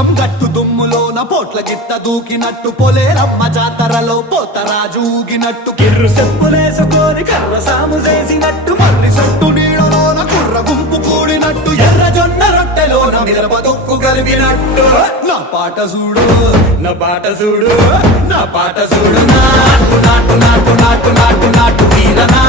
పుల్లం గట్టు దుమ్ములోన పోట్ల గిట్ట దూకినట్టు పొలేరమ్మ జాతరలో పోతరాజు ఊగినట్టు కిర్రు చెప్పులేసుకొని కర్ర సాము చేసినట్టు మర్రి సొట్టు నీడలోన కుర్ర గుంపు కూడినట్టు ఎర్ర జొన్న రొట్టెలోన మిరప దొక్కు కలిపినట్టు నా పాట చూడు నా పాట చూడు నా పాట చూడు నాటు నాటు నాటు నాటు నాటు నాటు వీరనా